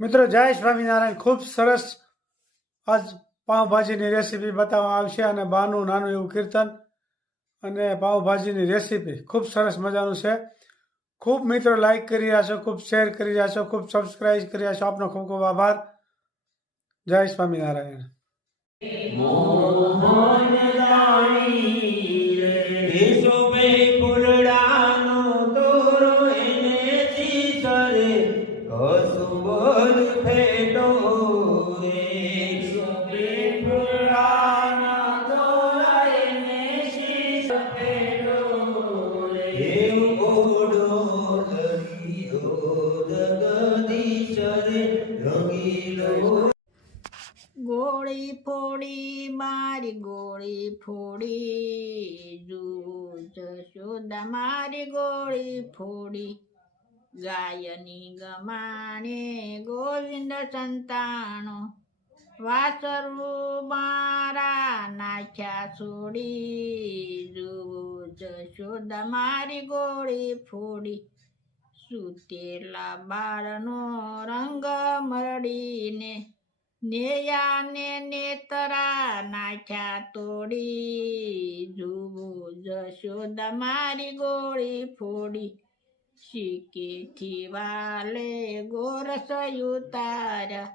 મિત્રો જય સ્વામિનારાયણ। ખૂબ સરસ આજ પાઉંભાજીની રેસીપી બતાવવામાં આવશે અને બાનું નાનું એવું કીર્તન અને પાઉંભાજીની રેસીપી ખૂબ સરસ મજાનું છે। ખૂબ મિત્રો લાઈક કરી રહ્યા છો, ખૂબ શેર કરી રહ્યા છો, ખૂબ સબસ્ક્રાઈબ કરી રહ્યા છો। આપનો ખૂબ ખૂબ આભાર। જય સ્વામિનારાયણ। ગોળી ફોડી મારી ગોળી ફોડી જશોદા મારી ગોળી ફોડી ગાયની ગમાણે ગોવિંદ સંતાણો વાસરુ મારા નાખ્યા છોડી જશોદા મારી ગોળી ફોડી સુતેલા બાળનો રંગ મરડીને નેયાને નેતરા નાખ્યા તોડી જશોદા મારી ગોળી ફોડી શીકેથી વાલે ગોરસ ઉતાર્યા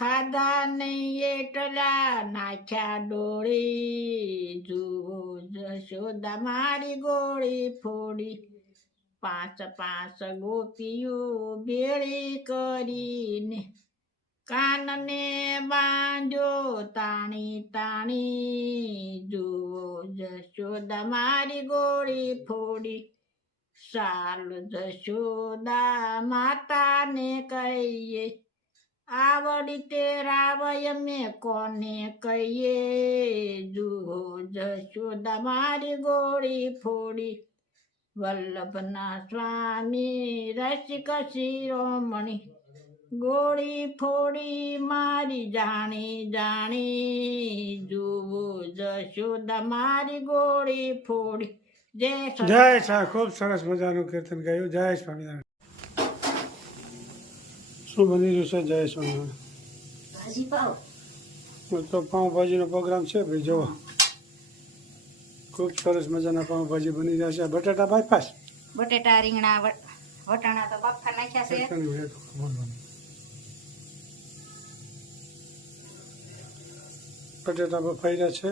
ખાધા નહીં એટલા નાખ્યા ડોળી જશોદા મારી ગોળી ફોડી પાંચ પાંચ ગોપીઓ ભેળી કરીને કાનને બાંધ્યો તાણી તાણી જશોદા મારી ગોળી ફોડી સાલ જશોદા માતાને કહીએ આવડી તે રાવય મેં કોને કહીએ જશોદા મારી ગોળી ફોડી વલ્લભના સ્વામી રસિક શિરોમણી ગોળી ફોડી મારી જાણી જાણી જશોદા મારી ગોળી ફોડી જય ખૂબ સરસ મજાનું કીર્તન ગાયું। જય સ્વામિનારાયણ। શું બની રહ્યું છે? જય સ્વામિનારાયણ। તો પાઉંભાજીનો પ્રોગ્રામ છે ભાઈ, જુઓ ખૂબ સરસ મજાના પાઉંભાજી બની રહ્યા છે। બટાટા બાફાસ, બટેટા રીંગણા વટાણા તો બાફા નાખ્યા છે। બટેટા બફાઈ રહ્યા છે।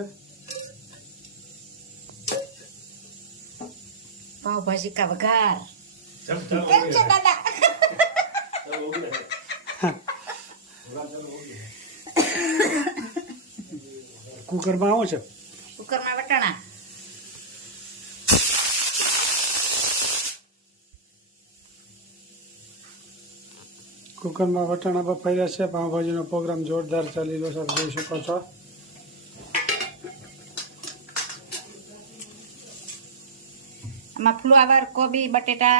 પાવભાજી કા વઘાર કેમ છે દાદા? કુકરમાં આવો છે, કુકરમાં વટાણા કુકરમાં વટાણા બફાઈ રહ્યા છે। પાઉંભાજીનો પ્રોગ્રામ જોરદાર ચાલી રહ્યો છે, જોઈ શકો છો। આમાં ફ્લાવર, કોબી, બટેટા,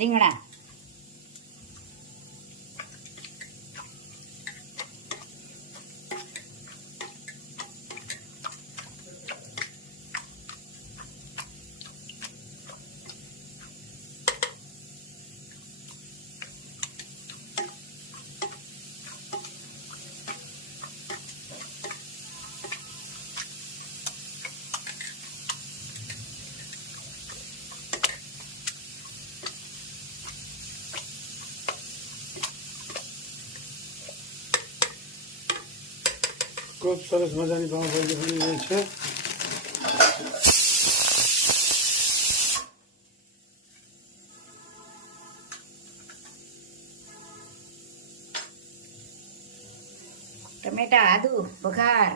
રીંગણા ખૂબ સરસ મજાની પાઉંભાજી બની રહી છે। ટમેટા, આદુ વઘાર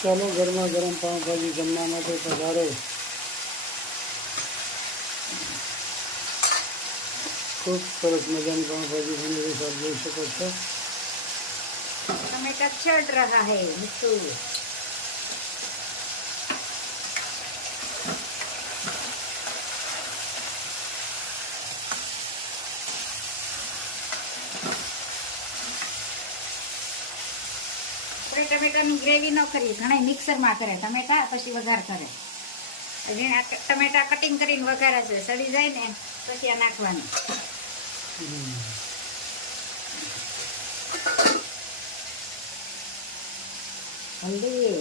ચાલો ગરમા ગરમ પાઉંભાજી જમવા માટે પધારો। ખૂબ સરસ મજાની પાઉંભાજી બની રહી છે, આપ જોઈ શકો છો. टमाटर चढ़ रहा है मिट्टू. ટમેટાની ગ્રેવી ન કરી, ઘણા મિક્સરમાં કરે ટમેટા પછી વઘાર કરે. ટમેટા કટિંગ કરીને વઘારે છે, સડી જાય ને પછી આ નાખવાનું. હલ્દી,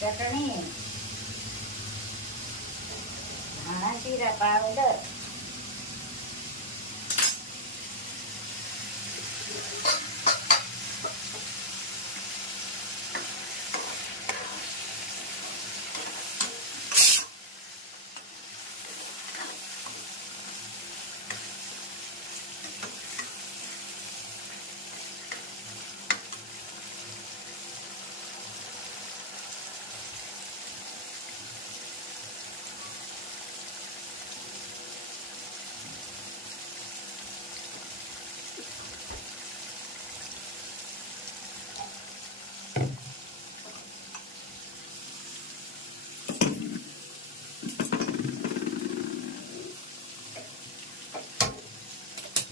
ચટણી, ધાણા જીરા પાવડર,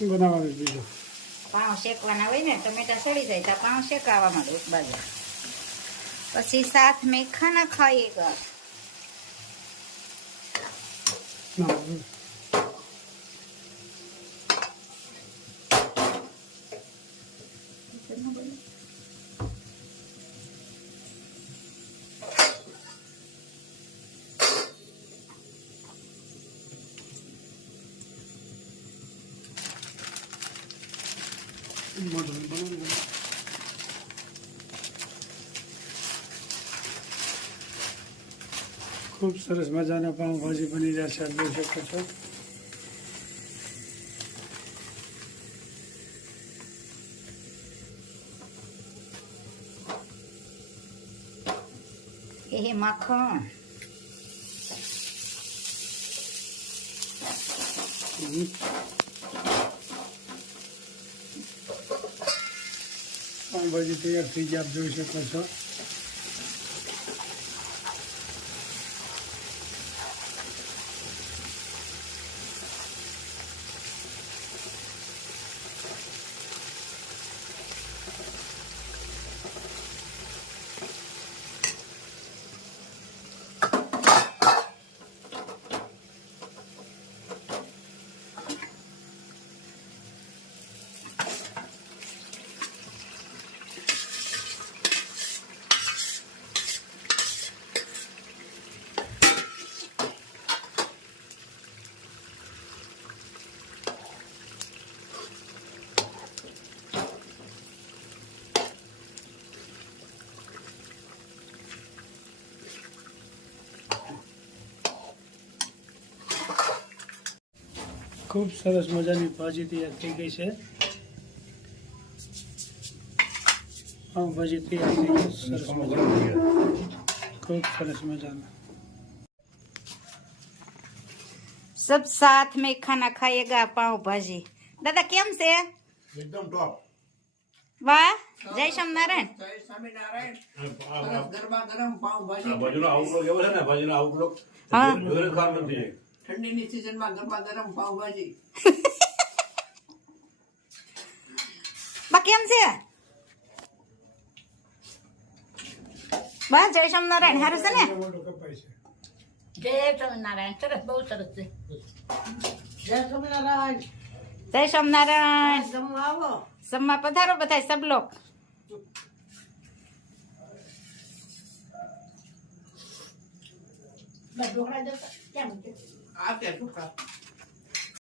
બનાવવાનું બીજું પાઉં શેકવાના હોય ને, ટમેટા સડી જાય તો પાઉં શેકાવા માંડે એક બાજુ. પછી સાથ મેં ખાના ખાएगा. ખૂબ સરસ મજાના પાઉંભાજી બની રહ્યા છે, આપ જોઈ શકો છો. એ માખણ પાઉંભાજી તૈયાર થઈ ગયા, આપ જોઈ શકો છો. ખૂબ સરસ મજાની ભાજી તૈયાર થઈ ગઈ છે. પાઉંભાજી તૈયાર થઈ ગઈ, સરસ મજાની, ખૂબ સરસ મજાના. सब साथ में खाना खाएगा पाव भाजी. दादा केम से एकदम टॉप. वाह, जय સ્વામિનારાયણ. જય સ્વામિનારાયણ. સરસ ગરમા ગરમ પાઉં ભાજી. બાજુનો આઉટલુક એવો છે ને, બાજુનો આઉટલુક હા. જોઈને ખાવાનું નથી. ઠંડીની સીઝનમાં ગરમા ગરમ પાઉં ભાજી. બા કેમ છે? બા જય સ્વામિનારાયણ, હારું છે ને? મોટો કપાય છે. જય સ્વામિનારાયણ. સરસ, બહુ સરસ છે. જય સ્વામિનારાયણ. જય સ્વામિનારાયણ. જમવા આવો. જમવા પધારો બધા સબ લોગ. બસ ઢોકળા દેતા કેમ છે? આ કે ઢોકળા.